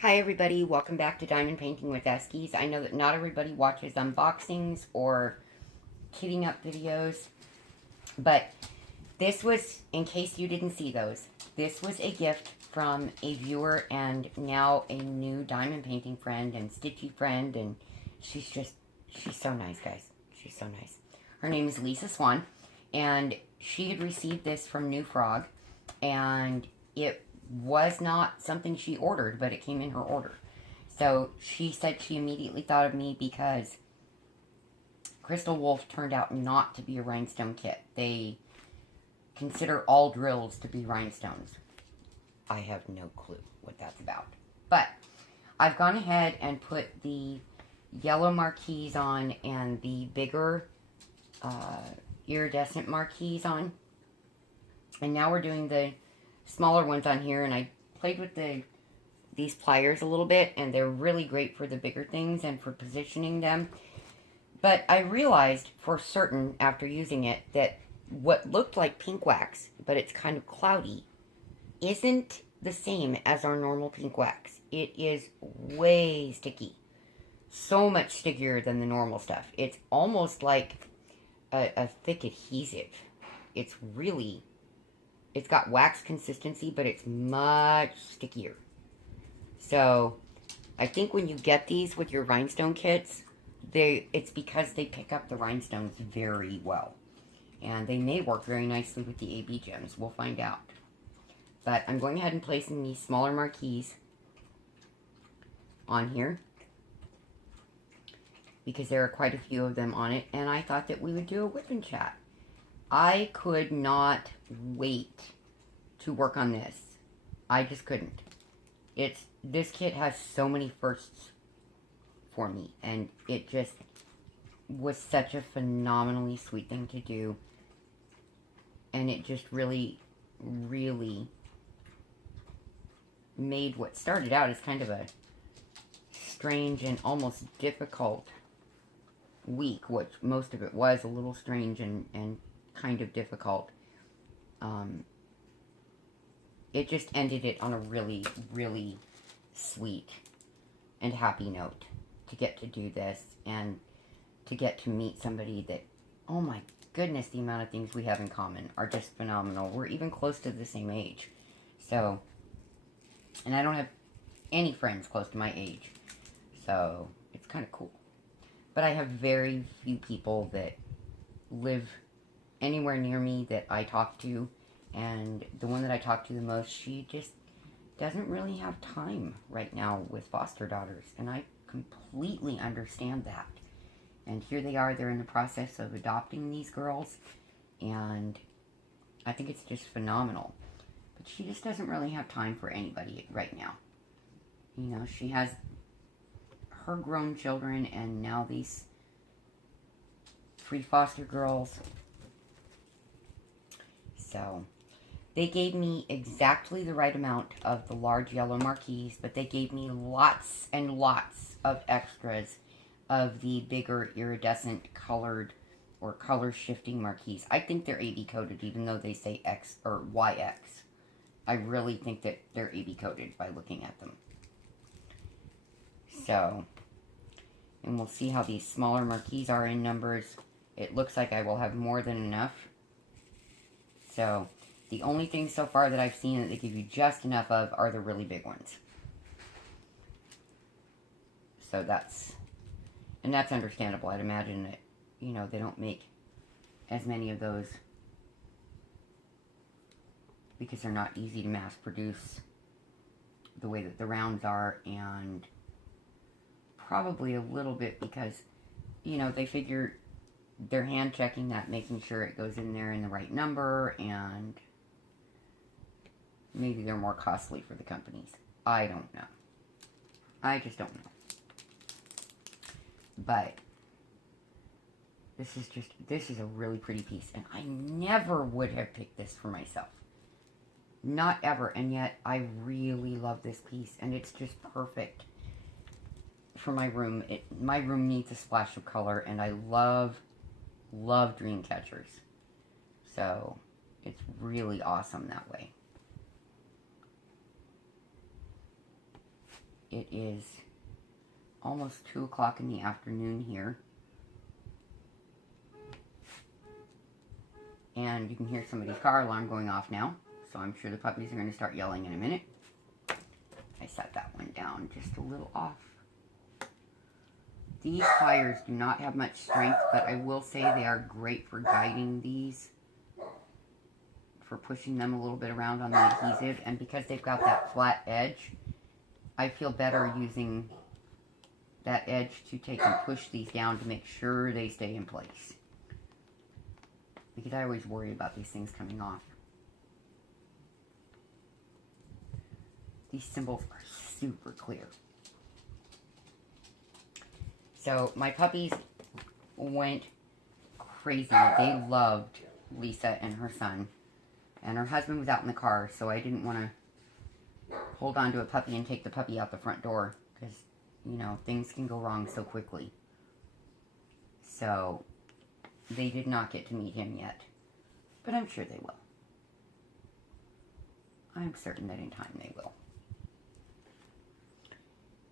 Hi everybody, welcome back to Diamond Painting with Eskies. I know that not everybody watches unboxings or kitting up videos, but this was, in case you didn't see those, this was a gift from a viewer and now a new diamond painting friend and stitchy friend, and she's so nice, guys. She's so nice. Her name is Lisa Swan, and she had received this from New Frog, and it was not something she ordered, but it came in her order. So she said she immediately thought of me because Crystal Wolf turned out not to be a rhinestone kit. They consider all drills to be rhinestones. I have no clue what that's about. But I've gone ahead and put the yellow marquees on and the bigger iridescent marquees on. And now we're doing the smaller ones on here, and I played with these pliers a little bit, and they're really great for the bigger things and for positioning them. But I realized for certain after using it that what looked like pink wax, but it's kind of cloudy, isn't the same as our normal pink wax. It is way sticky. So much stickier than the normal stuff. It's almost like a thick adhesive. It's got wax consistency, but it's much stickier. So, I think when you get these with your rhinestone kits, it's because they pick up the rhinestones very well. And they may work very nicely with the AB gems. We'll find out. But I'm going ahead and placing these smaller marquees on here, because there are quite a few of them on it, and I thought that we would do a whip and chat. I could not wait to work on this. I just couldn't. This kit has so many firsts for me, and it just was such a phenomenally sweet thing to do. And it just really, really made what started out as kind of a strange and almost difficult week, which most of it was a little strange and kind of difficult. It just ended it on a really, really sweet and happy note to get to do this and to get to meet somebody that, oh my goodness, the amount of things we have in common are just phenomenal. We're even close to the same age. So, and I don't have any friends close to my age. So, it's kind of cool. But I have very few people that live anywhere near me that I talk to, and the one that I talk to the most, she just doesn't really have time right now with foster daughters, and I completely understand that. And here they are, they're in the process of adopting these girls, and I think it's just phenomenal. But she just doesn't really have time for anybody right now. You know, she has her grown children, and now these 3 foster girls. So, they gave me exactly the right amount of the large yellow marquees, but they gave me lots and lots of extras of the bigger iridescent colored or color shifting marquees. I think they're AB coded, even though they say X or YX. I really think that they're AB coded by looking at them. So, and we'll see how these smaller marquees are in numbers. It looks like I will have more than enough. So, the only thing so far that I've seen that they give you just enough of are the really big ones. So that's understandable. I'd imagine that, you know, they don't make as many of those because they're not easy to mass produce the way that the rounds are, and probably a little bit because, you know, they figure they're hand checking that, making sure it goes in there in the right number, and maybe they're more costly for the companies. I don't know. I just don't know. But this is a really pretty piece, and I never would have picked this for myself. Not ever, and yet I really love this piece, and it's just perfect for my room. My room needs a splash of color, and I love Dreamcatchers. So, it's really awesome that way. It is almost 2 o'clock in the afternoon here. And you can hear somebody's car alarm going off now. So I'm sure the puppies are going to start yelling in a minute. I set that one down just a little off. These pliers do not have much strength, but I will say they are great for guiding these, for pushing them a little bit around on the adhesive. And because they've got that flat edge, I feel better using that edge to take and push these down to make sure they stay in place. Because I always worry about these things coming off. These symbols are super clear. So my puppies went crazy. They loved Lisa and her son. And her husband was out in the car, so I didn't want to hold on to a puppy and take the puppy out the front door. Because, you know, things can go wrong so quickly. So they did not get to meet him yet. But I'm sure they will. I'm certain that in time they will.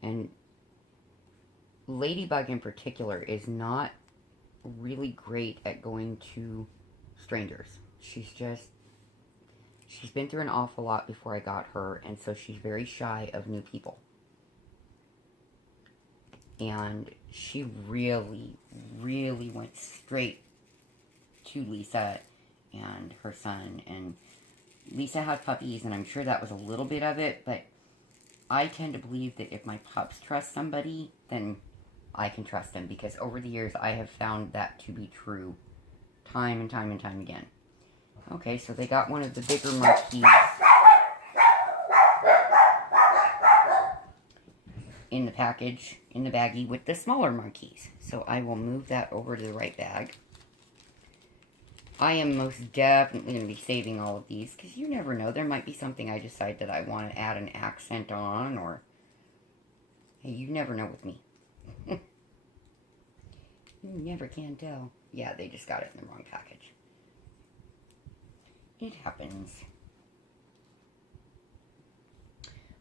And Ladybug in particular is not really great at going to strangers. She's been through an awful lot before I got her, and so she's very shy of new people. And she really, really went straight to Lisa and her son. And Lisa had puppies, and I'm sure that was a little bit of it, but I tend to believe that if my pups trust somebody, then I can trust them, because over the years I have found that to be true time and time and time again. Okay, so they got one of the bigger marquees in the package, in the baggie with the smaller marquees. So I will move that over to the right bag. I am most definitely going to be saving all of these, because you never know. There might be something I decide that I want to add an accent on, or... Hey, you never know with me. You never can tell. Yeah, they just got it in the wrong package. It happens.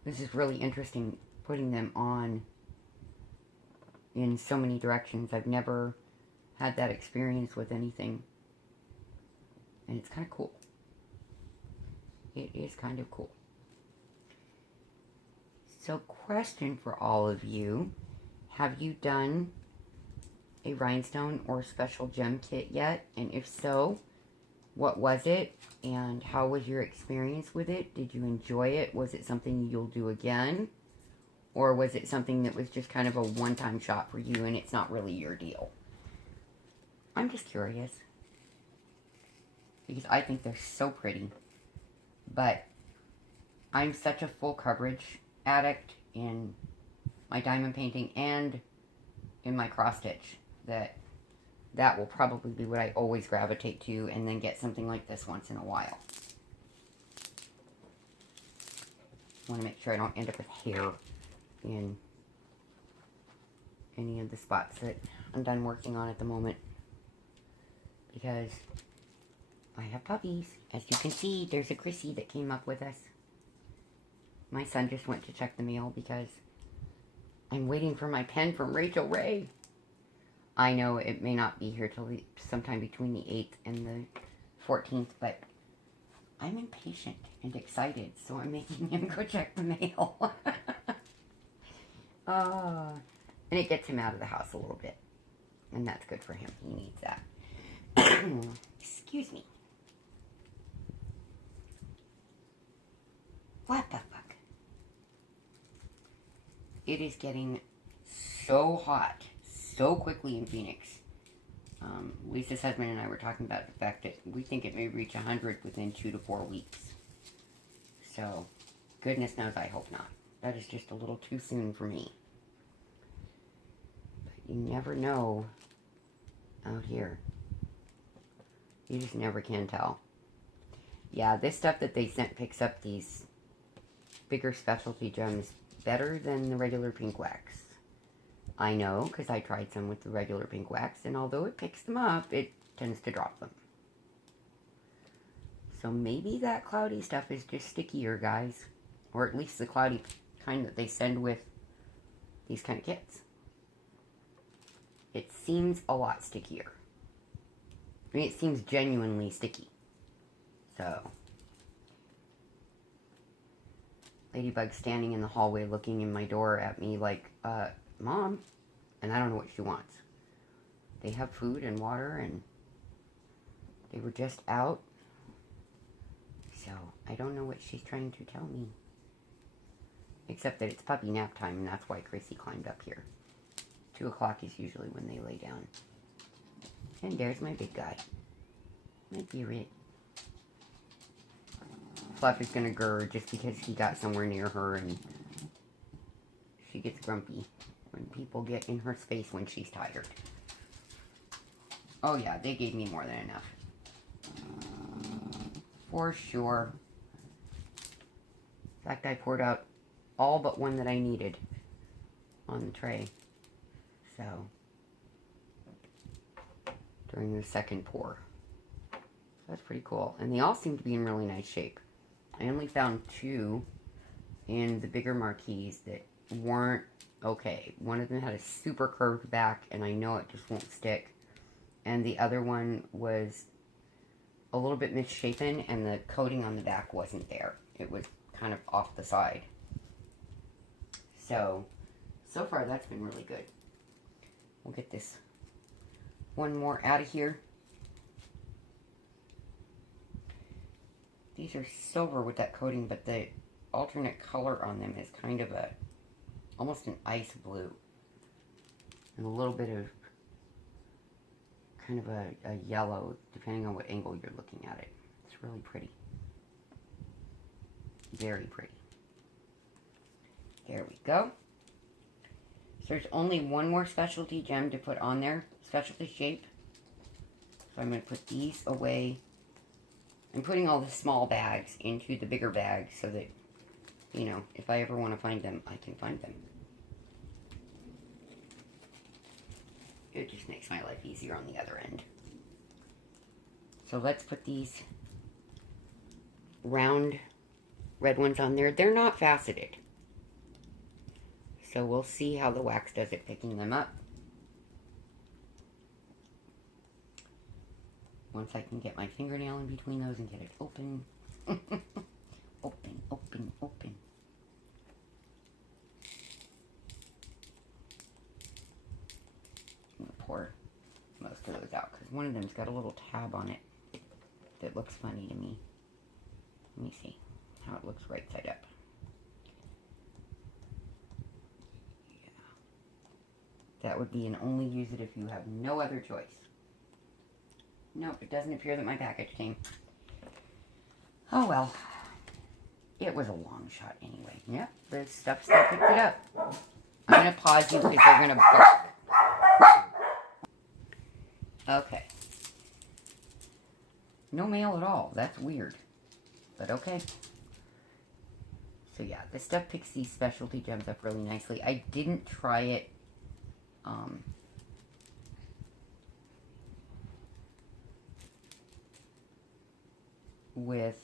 This is really interesting, putting them on in so many directions. I've never had that experience with anything. And it's kind of cool. It is kind of cool. So, question for all of you. Have you done a rhinestone or special gem kit yet? And if so, what was it? And how was your experience with it? Did you enjoy it? Was it something you'll do again? Or was it something that was just kind of a one-time shot for you and it's not really your deal? I'm just curious. Because I think they're so pretty. But I'm such a full coverage addict in my diamond painting and in my cross stitch that will probably be what I always gravitate to, and then get something like this once in a while. I want to make sure I don't end up with hair in any of the spots that I'm done working on at the moment. Because I have puppies. As you can see, there's a Chrissy that came up with us. My son just went to check the mail because I'm waiting for my pen from Rachel Ray. I know it may not be here till sometime between the 8th and the 14th, but I'm impatient and excited, so I'm making him go check the mail. And it gets him out of the house a little bit. And that's good for him. He needs that. Excuse me. What the fuck? It is getting so hot so quickly in Phoenix. Lisa's husband and I were talking about the fact that we think it may reach 100 within 2 to 4 weeks. So, goodness knows I hope not. That is just a little too soon for me. But you never know out here. You just never can tell. Yeah, this stuff that they sent picks up these bigger specialty gems better than the regular pink wax. I know, because I tried some with the regular pink wax, and although it picks them up, it tends to drop them. So maybe that cloudy stuff is just stickier, guys. Or at least the cloudy kind that they send with these kind of kits. It seems a lot stickier. I mean, it seems genuinely sticky. So, Ladybug's standing in the hallway looking in my door at me like, Mom, and I don't know what she wants. They have food and water, and they were just out. So, I don't know what she's trying to tell me. Except that it's puppy nap time, and that's why Chrissy climbed up here. 2 o'clock is usually when they lay down. And there's my big guy. My favorite. Fluff is gonna grr just because he got somewhere near her, and she gets grumpy when people get in her space when she's tired. Oh yeah, they gave me more than enough. For sure. In fact, I poured out all but one that I needed on the tray. So, during the second pour. So that's pretty cool. And they all seem to be in really nice shape. I only found 2 in the bigger marquees that weren't okay. One of them had a super curved back, and I know it just won't stick. And the other one was a little bit misshapen, and the coating on the back wasn't there. It was kind of off the side. So far that's been really good. We'll get this one more out of here. These are silver with that coating, but the alternate color on them is kind of almost an ice blue. And a little bit of kind of a yellow, depending on what angle you're looking at it. It's really pretty. Very pretty. There we go. So there's only one more specialty gem to put on there, specialty shape. So I'm going to put these away. I'm putting all the small bags into the bigger bag so that, you know, if I ever want to find them, I can find them. It just makes my life easier on the other end. So let's put these round red ones on there. They're not faceted. So we'll see how the wax does at picking them up. Once I can get my fingernail in between those and get it open. Open, open, open. I'm going to pour most of those out because one of them's got a little tab on it that looks funny to me. Let me see how it looks right side up. Yeah. That would be an only use it if you have no other choice. Nope, it doesn't appear that my package came. Oh well. It was a long shot anyway. Yep, the stuff still picked it up. I'm going to pause you because they're going to bark. Okay. No mail at all. That's weird. But okay. So yeah, this stuff picks these specialty gems up really nicely. I didn't try it with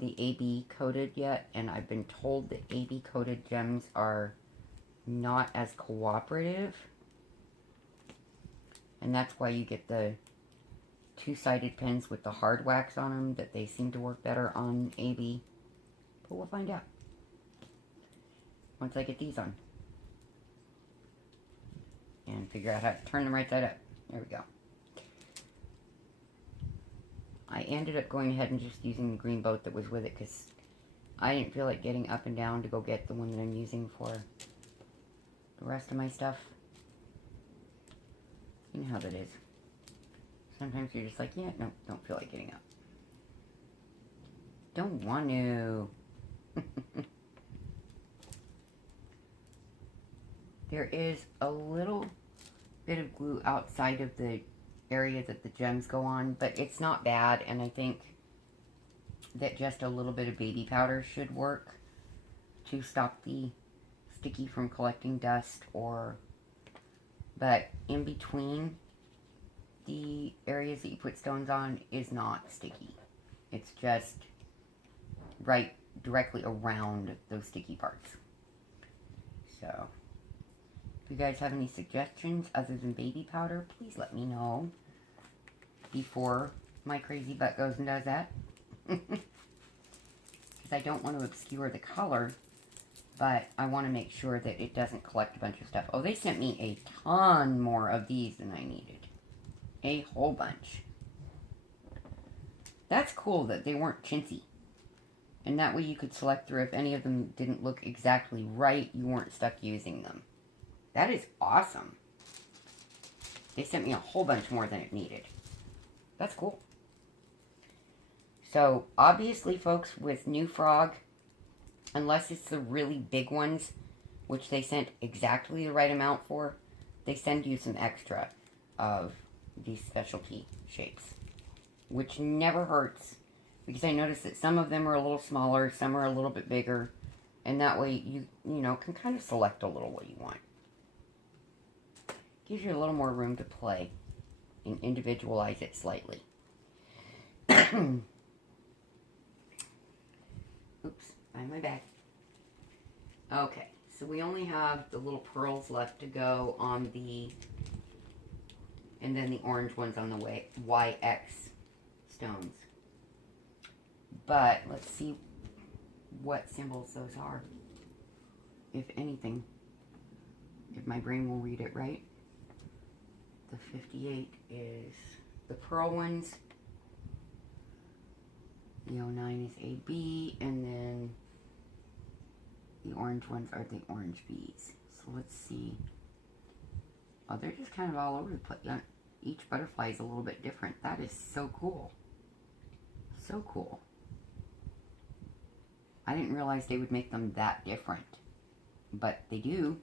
the AB coated yet, and I've been told that AB coated gems are not as cooperative, and that's why you get the two-sided pens with the hard wax on them, that they seem to work better on AB, but we'll find out once I get these on and figure out how to turn them right side up. There we go. I ended up going ahead and just using the green boat that was with it because I didn't feel like getting up and down to go get the one that I'm using for the rest of my stuff. You know how that is. Sometimes you're just like, yeah, no, don't feel like getting up. Don't want to. There is a little bit of glue outside of the area that the gems go on, but it's not bad, and I think that just a little bit of baby powder should work to stop the sticky from collecting dust, but in between the areas that you put stones on is not sticky. It's just right directly around those sticky parts. So, if you guys have any suggestions other than baby powder, please let me know before my crazy butt goes and does that. Because I don't want to obscure the color, but I want to make sure that it doesn't collect a bunch of stuff. Oh, they sent me a ton more of these than I needed. A whole bunch. That's cool that they weren't chintzy. And that way you could select through if any of them didn't look exactly right, you weren't stuck using them. That is awesome. They sent me a whole bunch more than it needed. That's cool. So, obviously, folks, with New Frog, unless it's the really big ones, which they sent exactly the right amount for, they send you some extra of these specialty shapes, which never hurts, because I noticed that some of them are a little smaller, some are a little bit bigger, and that way you know, can kind of select a little what you want. Gives you a little more room to play and individualize it slightly. Oops, find my bag. Okay, so we only have the little pearls left to go on the, and then the orange ones on the way, YX stones. But let's see what symbols those are, if anything, if my brain will read it right. The 58 is the pearl ones. The 09 is AB, and then the orange ones are the orange bees. So let's see. Oh, they're just kind of all over the place. Each butterfly is a little bit different. That is so cool. So cool. I didn't realize they would make them that different. But they do.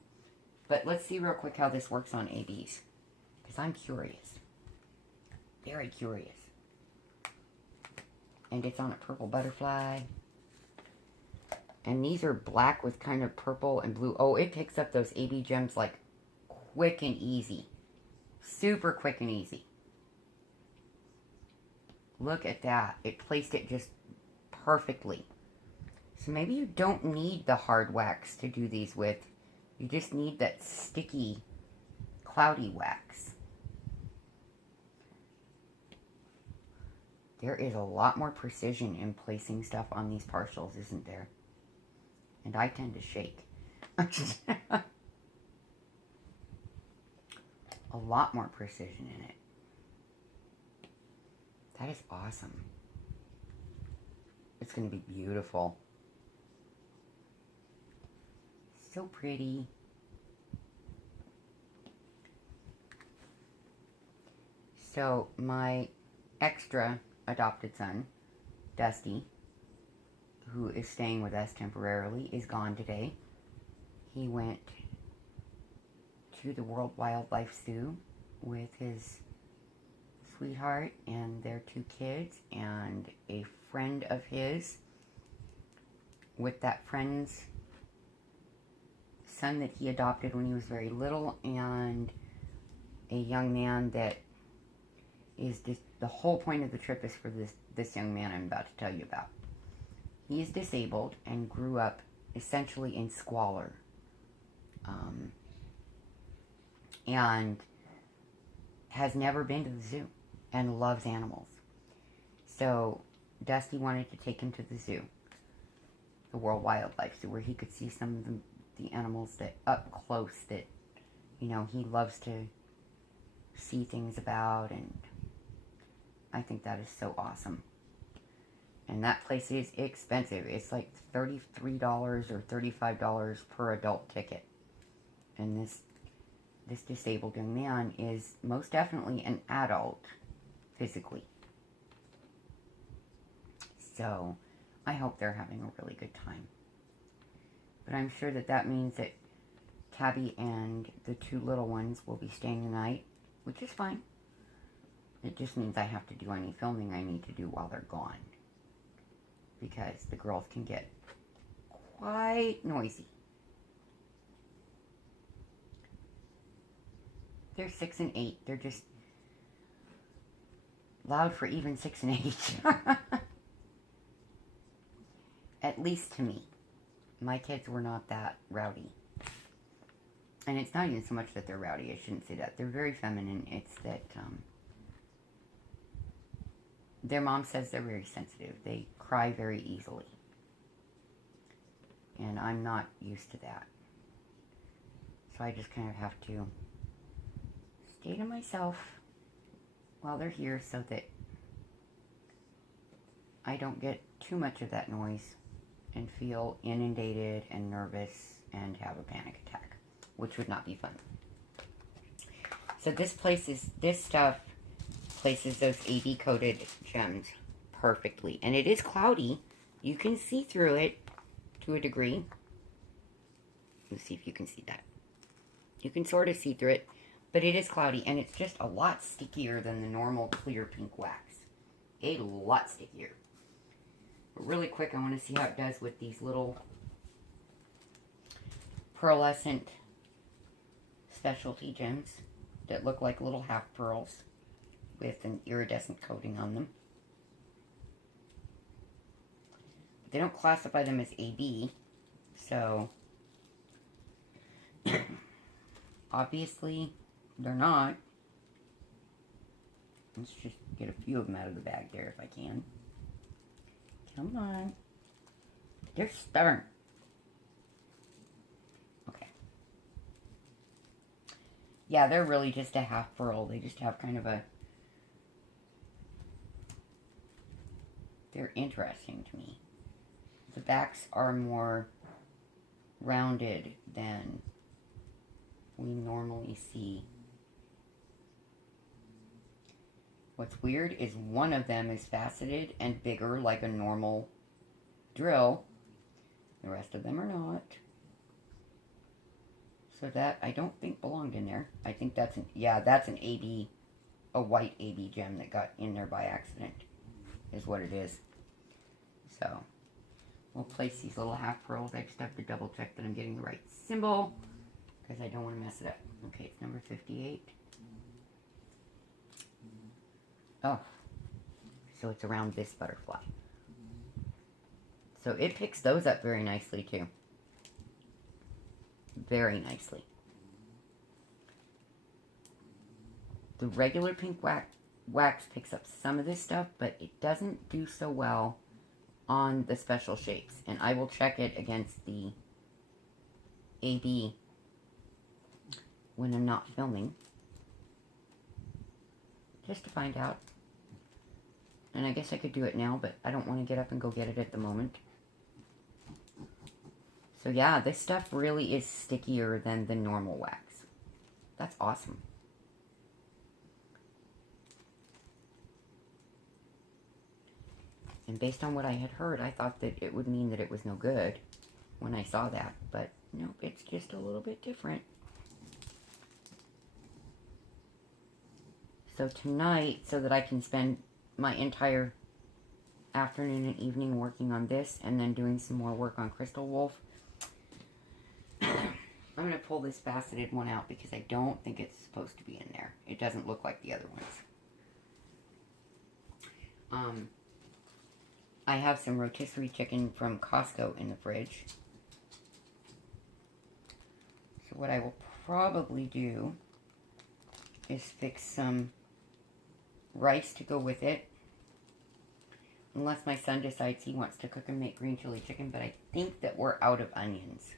But let's see real quick how this works on ABs. Because I'm curious. Very curious. And it's on a purple butterfly. And these are black with kind of purple and blue. Oh, it picks up those AB gems like quick and easy. Super quick and easy. Look at that. It placed it just perfectly. So maybe you don't need the hard wax to do these with. You just need that sticky, cloudy wax. There is a lot more precision in placing stuff on these partials, isn't there? And I tend to shake. A lot more precision in it. That is awesome. It's going to be beautiful. So pretty. So my extra adopted son, Dusty, who is staying with us temporarily, is gone today. He went to the World Wildlife Zoo with his sweetheart and their 2 kids and a friend of his with that friend's son that he adopted when he was very little, and a young man that is just, the whole point of the trip is for this young man I'm about to tell you about. He is disabled and grew up essentially in squalor. And has never been to the zoo and loves animals. So Dusty wanted to take him to the zoo, the World Wildlife Zoo, where he could see some of the animals that up close that, you know, he loves to see things about, and I think that is so awesome. And that place is expensive. It's like $33 or $35 per adult ticket. And this disabled young man is most definitely an adult physically. So I hope they're having a really good time. But I'm sure that means that Tabby and the 2 little ones will be staying the night, which is fine. It just means I have to do any filming I need to do while they're gone, because the girls can get quite noisy. They're 6 and 8. They're just loud for even 6 and 8. At least to me. My kids were not that rowdy. And it's not even so much that they're rowdy. I shouldn't say that. They're very feminine. It's that their mom says they're very sensitive. They cry very easily. And I'm not used to that. So I just kind of have to stay to myself while they're here so that I don't get too much of that noise and feel inundated and nervous and have a panic attack, which would not be fun. So this stuff places those AB coated gems perfectly. And it is cloudy. You can see through it to a degree. Let's see if you can see that. You can sort of see through it, but it is cloudy, and it's just a lot stickier than the normal clear pink wax. A lot stickier. But really quick, I want to see how it does with these little pearlescent specialty gems that look like little half pearls with an iridescent coating on them. They don't classify them as AB, so obviously they're not. Let's just get a few of them out of the bag there if I can. Come on. They're stubborn. Okay. Yeah, they're really just a half pearl. They just have kind of a... They're interesting to me. The backs are more rounded than we normally see. What's weird is one of them is faceted and bigger like a normal drill. The rest of them are not. So that I don't think belonged in there. I think that's that's an AB, a white AB gem that got in there by accident, is what it is. So we'll place these little half pearls. I just have to double check that I'm getting the right symbol because I don't want to mess it up. Okay, it's number 58. Oh, so it's around this butterfly. So it picks those up very nicely too. Very nicely. The regular pink wax picks up some of this stuff, but it doesn't do so well on the special shapes. And I will check it against the AB when I'm not filming, just to find out. And I guess I could do it now, but I don't want to get up and go get it at the moment. So yeah, this stuff really is stickier than the normal wax. That's awesome. And based on what I had heard, I thought that it would mean that it was no good when I saw that. But nope, it's just a little bit different. So tonight, so that I can spend my entire afternoon and evening working on this and then doing some more work on Crystal Wolf, I'm going to pull this faceted one out because I don't think it's supposed to be in there. It doesn't look like the other ones. I have some rotisserie chicken from Costco in the fridge. So what I will probably do is fix some rice to go with it. Unless my son decides he wants to cook and make green chili chicken, but I think that we're out of onions.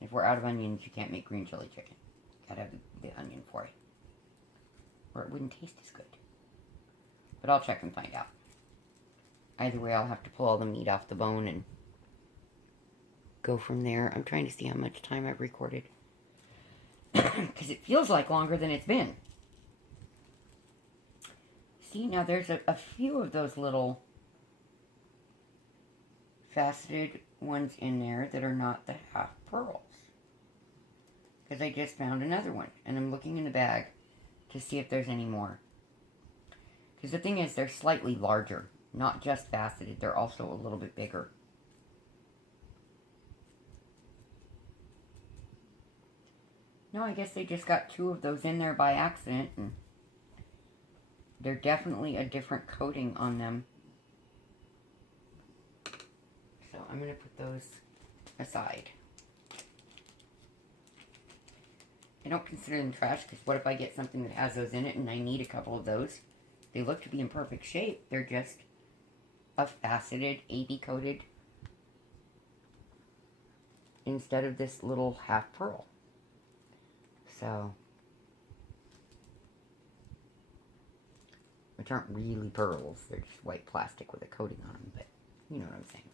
If we're out of onions, you can't make green chili chicken. Gotta have the onion for it. Or it wouldn't taste as good. But I'll check and find out. Either way, I'll have to pull all the meat off the bone and go from there. I'm trying to see how much time I've recorded. Because it feels like longer than it's been. See, now there's a few of those little faceted ones in there that are not the half pearls. Because I just found another one. And I'm looking in the bag to see if there's any more. Because the thing is, they're slightly larger. Not just faceted, they're also a little bit bigger. No, I guess they just got two of those in there by accident. And they're definitely a different coating on them. So I'm going to put those aside. don't consider them trash, because what if I get something that has those in it and I need a couple of those? They look to be in perfect shape. They're just a faceted, AB coated, instead of this little half pearl. So, which aren't really pearls. They're just white plastic with a coating on them, but you know what I'm saying.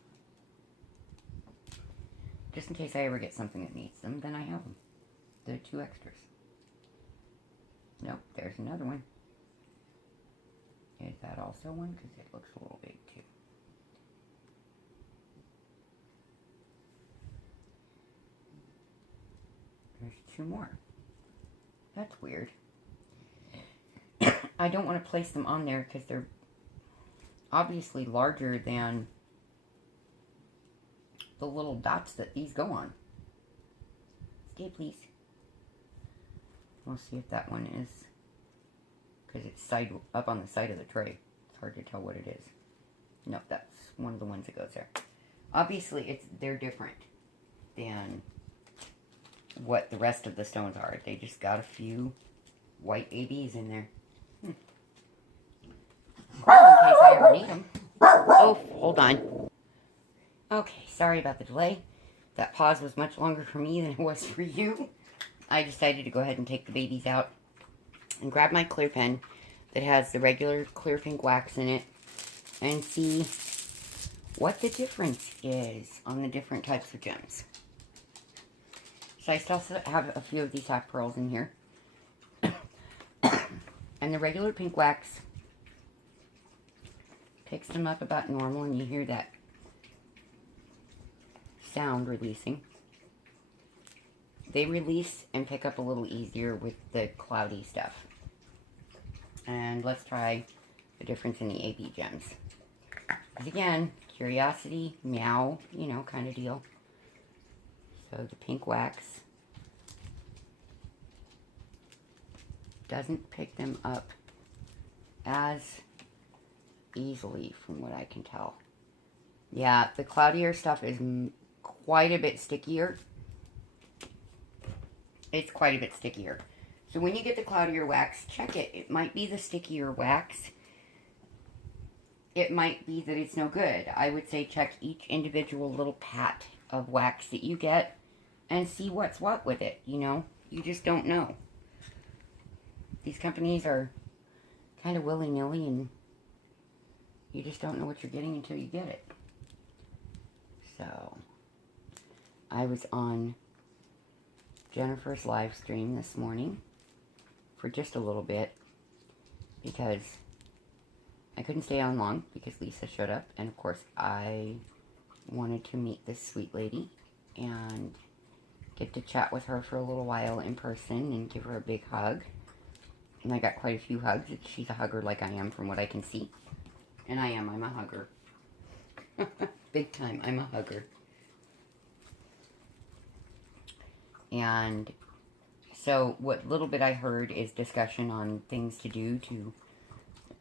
Just in case I ever get something that needs them, then I have them. The 2 extras. Nope, there's another one. Is that also one? Because it looks a little big too. There's 2 more. That's weird. I don't want to place them on there because they're obviously larger than the little dots that these go on. Stay, please. We'll see if that one is, because it's up on the side of the tray. It's hard to tell what it is. No, that's one of the ones that goes there. Obviously, they're different than what the rest of the stones are. They just got a few white ABs in there. In case I ever need them. Oh, hold on. Okay, sorry about the delay. That pause was much longer for me than it was for you. I decided to go ahead and take the babies out and grab my clear pen that has the regular clear pink wax in it and see what the difference is on the different types of gems. So I still have a few of these half pearls in here. And the regular pink wax picks them up about normal, and you hear that sound releasing. They release and pick up a little easier with the cloudy stuff. And let's try the difference in the AB gems. Because again, curiosity, meow, you know, kind of deal. So the pink wax doesn't pick them up as easily from what I can tell. Yeah, the cloudier stuff is quite a bit stickier. It's quite a bit stickier. So when you get the cloudier wax, check it. It might be the stickier wax. It might be that it's no good. I would say check each individual little pat of wax that you get and see what's what with it, you know? You just don't know. These companies are kind of willy-nilly, and you just don't know what you're getting until you get it. So, I was on Jennifer's live stream this morning for just a little bit because I couldn't stay on long because Lisa showed up, and of course I wanted to meet this sweet lady and get to chat with her for a little while in person and give her a big hug. And I got quite a few hugs. She's a hugger like I am from what I can see. And I'm a hugger. Big time, I'm a hugger. And so what little bit I heard is discussion on things to do to,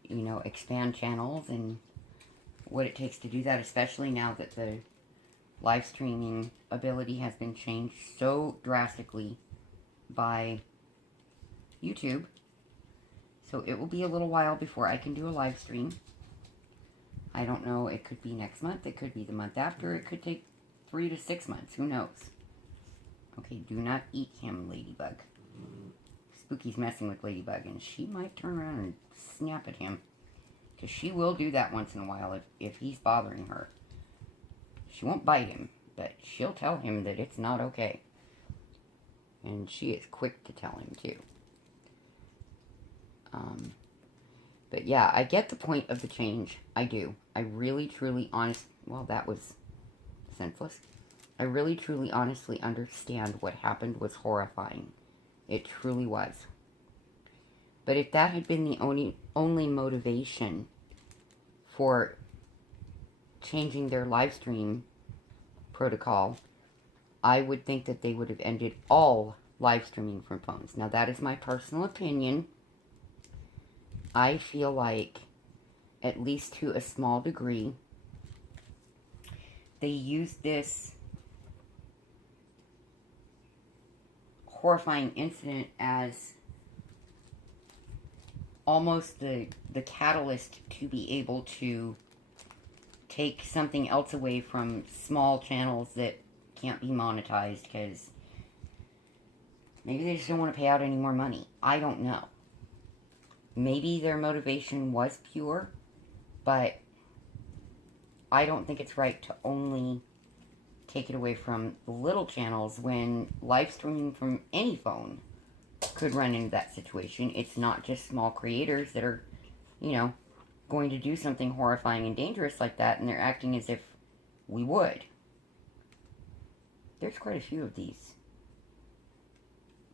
you know, expand channels and what it takes to do that, especially now that the live streaming ability has been changed so drastically by YouTube. So it will be a little while before I can do a live stream. I don't know, it could be next month, it could be the month after, it could take 3 to 6 months, who knows. Okay, do not eat him, Ladybug. Spooky's messing with Ladybug, and she might turn around and snap at him. Because she will do that once in a while if he's bothering her. She won't bite him, but she'll tell him that it's not okay. And she is quick to tell him, too. But yeah, I get the point of the change. I do. I really, truly, well, that was senseless. I really, truly, honestly understand what happened was horrifying. It truly was. But if that had been the only motivation for changing their live stream protocol, I would think that they would have ended all live streaming from phones. Now, that is my personal opinion. I feel like, at least to a small degree, they used this horrifying incident as almost the catalyst to be able to take something else away from small channels that can't be monetized because maybe they just don't want to pay out any more money. I don't know. Maybe their motivation was pure, but I don't think it's right to only take it away from the little channels when live streaming from any phone could run into that situation. It's not just small creators that are, you know, going to do something horrifying and dangerous like that, and they're acting as if we would. There's quite a few of these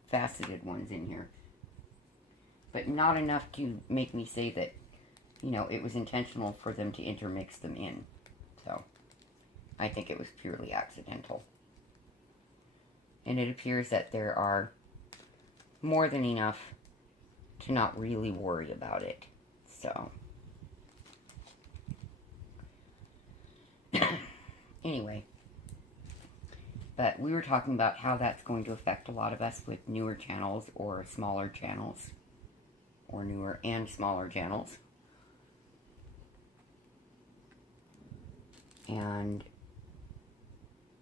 faceted ones in here, but not enough to make me say that, you know, it was intentional for them to intermix them in. So I think it was purely accidental, and it appears that there are more than enough to not really worry about it. So anyway, but we were talking about how that's going to affect a lot of us with newer channels or smaller channels, or newer and smaller channels. And,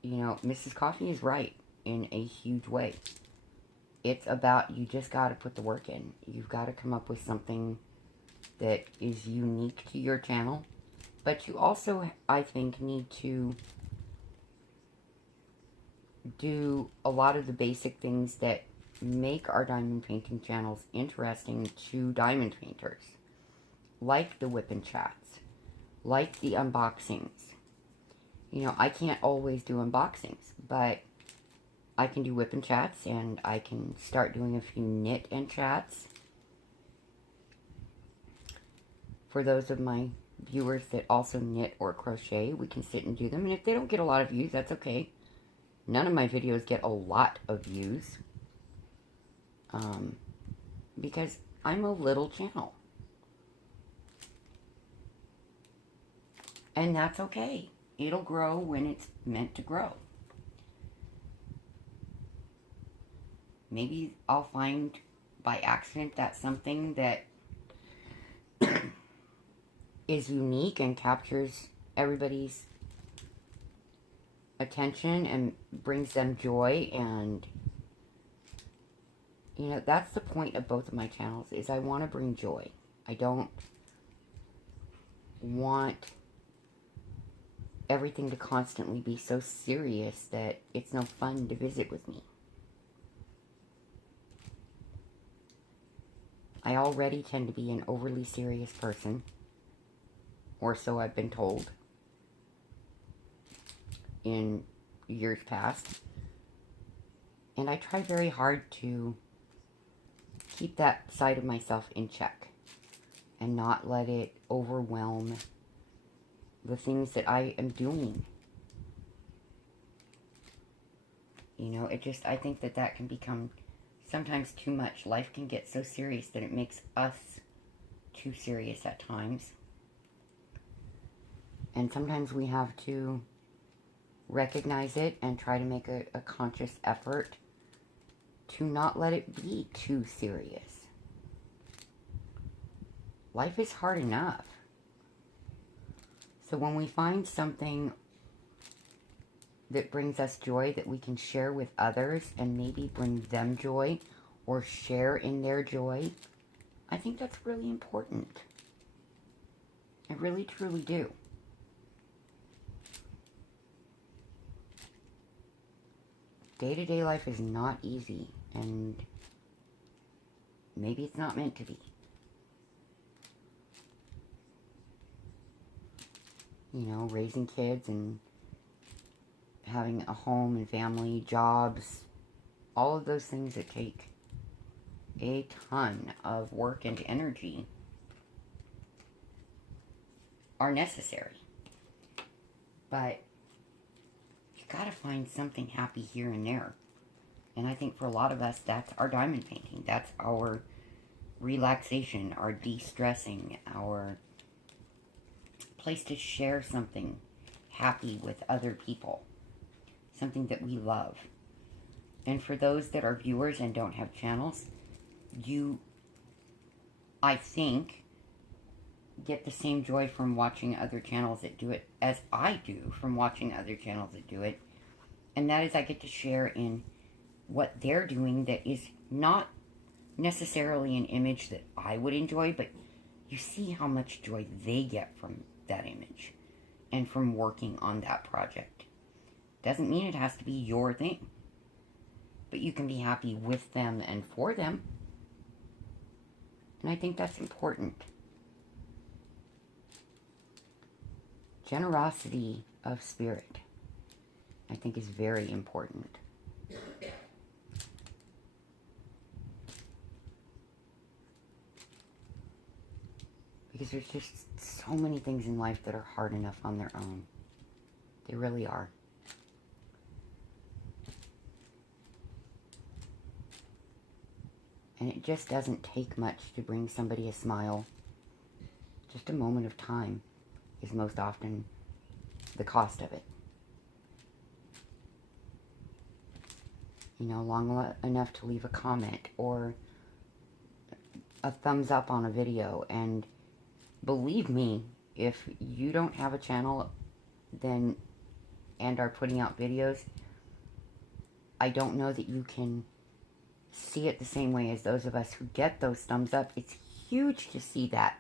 you know, Mrs. Coffee is right in a huge way. It's about, you just got to put the work in. You've got to come up with something that is unique to your channel. But you also, I think, need to do a lot of the basic things that make our diamond painting channels interesting to diamond painters. Like the whip and chats. Like the unboxings. You know, I can't always do unboxings, but I can do whip and chats, and I can start doing a few knit and chats. For those of my viewers that also knit or crochet, we can sit and do them, and if they don't get a lot of views, that's okay. None of my videos get a lot of views, because I'm a little channel. And that's okay. It'll grow when it's meant to grow. Maybe I'll find by accident that something that is unique and captures everybody's attention and brings them joy. And, you know, that's the point of both of my channels, is I want to bring joy. I don't want everything to constantly be so serious that it's no fun to visit with me. I already tend to be an overly serious person, or so I've been told in years past, and I try very hard to keep that side of myself in check and not let it overwhelm the things that I am doing. You know, I think that can become sometimes too much. Life can get so serious that it makes us too serious at times. And sometimes we have to recognize it and try to make a conscious effort to not let it be too serious. Life is hard enough. So when we find something that brings us joy that we can share with others and maybe bring them joy or share in their joy, I think that's really important. I really, truly do. Day-to-day life is not easy, and maybe it's not meant to be. You know, raising kids and having a home and family, jobs, all of those things that take a ton of work and energy are necessary. But you gotta find something happy here and there. And I think for a lot of us, that's our diamond painting. That's our relaxation, our de-stressing, our place to share something happy with other people. Something that we love. And for those that are viewers and don't have channels, you, I think, get the same joy from watching other channels that do it as I do from watching other channels that do it. And that is I get to share in what they're doing that is not necessarily an image that I would enjoy, but you see how much joy they get from that image and from working on that project. Doesn't mean it has to be your thing, but you can be happy with them and for them. And I think that's important. Generosity of spirit, I think, is very important. Because there's just so many things in life that are hard enough on their own. They really are. And it just doesn't take much to bring somebody a smile. Just a moment of time is most often the cost of it. You know, long enough to leave a comment or a thumbs up on a video. And believe me, if you don't have a channel then and are putting out videos, I don't know that you can see it the same way as those of us who get those thumbs up. It's huge to see that,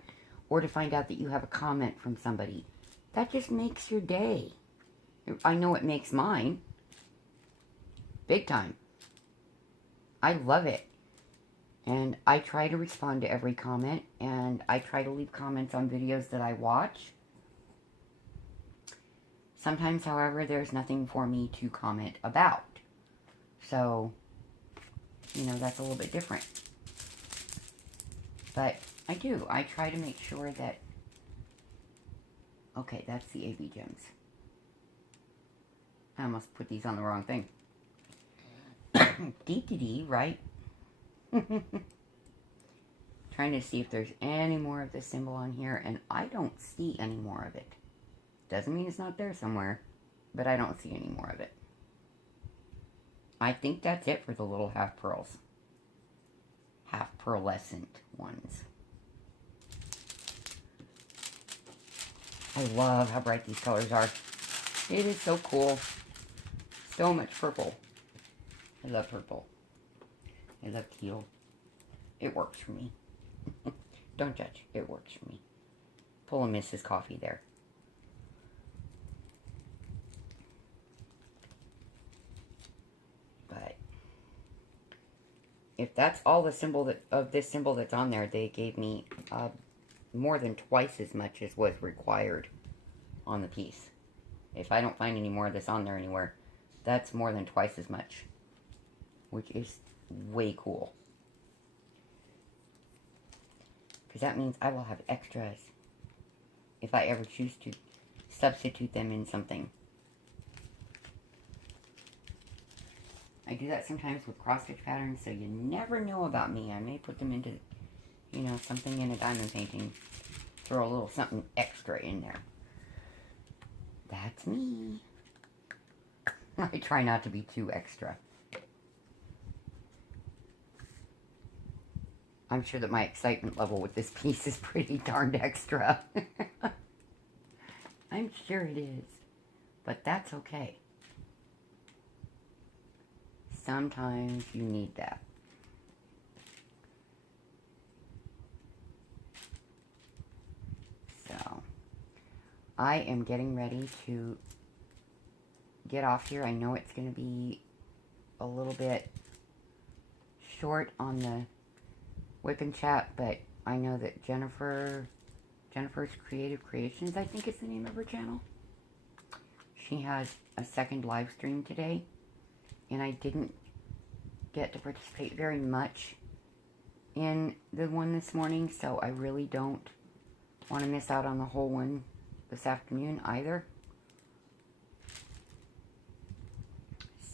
or to find out that you have a comment from somebody. That just makes your day. I know it makes mine. Big time. I love it. And I try to respond to every comment, and I try to leave comments on videos that I watch. Sometimes, however, there's nothing for me to comment about. So, you know, that's a little bit different. But I do. I try to make sure that... Okay, that's the AB gems. I almost put these on the wrong thing. DTD, right? Trying to see if there's any more of the symbol on here, and I don't see any more of it. Doesn't mean it's not there somewhere, but I don't see any more of it. I think that's it for the little half pearls. Half pearlescent ones. I love how bright these colors are. It is so cool. So much purple. I love purple. I love teal. It works for me. Don't judge. It works for me. Pull a Mrs. Coffee there. But if that's all the symbol that of this symbol that's on there, they gave me more than twice as much as was required on the piece. If I don't find any more of this on there anywhere, that's more than twice as much, which is way cool. Because that means I will have extras if I ever choose to substitute them in something. I do that sometimes with cross-stitch patterns, so you never know about me. I may put them into, you know, something in a diamond painting. Throw a little something extra in there. That's me. I try not to be too extra. I'm sure that my excitement level with this piece is pretty darned extra. I'm sure it is. But that's okay. Sometimes you need that. So, I am getting ready to get off here. I know it's going to be a little bit short on the whip and chat, but I know that Jennifer's Creative Creations, I think is the name of her channel. She has a second live stream today, and I didn't get to participate very much in the one this morning, so I really don't want to miss out on the whole one this afternoon either.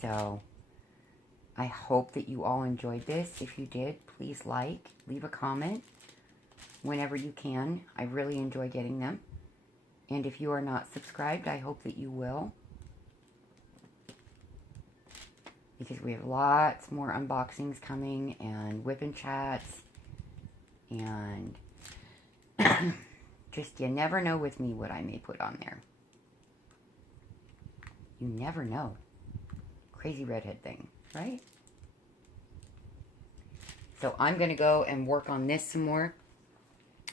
So, I hope that you all enjoyed this. If you did, please like, leave a comment whenever you can. I really enjoy getting them. And if you are not subscribed, I hope that you will. because we have lots more unboxings coming and whip and chats. And just, you never know with me what I may put on there. You never know. Crazy redhead thing, right? So I'm going to go and work on this some more.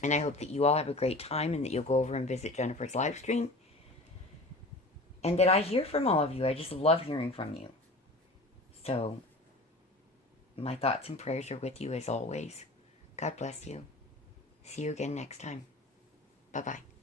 And I hope that you all have a great time and that you'll go over and visit Jennifer's live stream. And that I hear from all of you. I just love hearing from you. So, my thoughts and prayers are with you as always. God bless you. See you again next time. Bye-bye.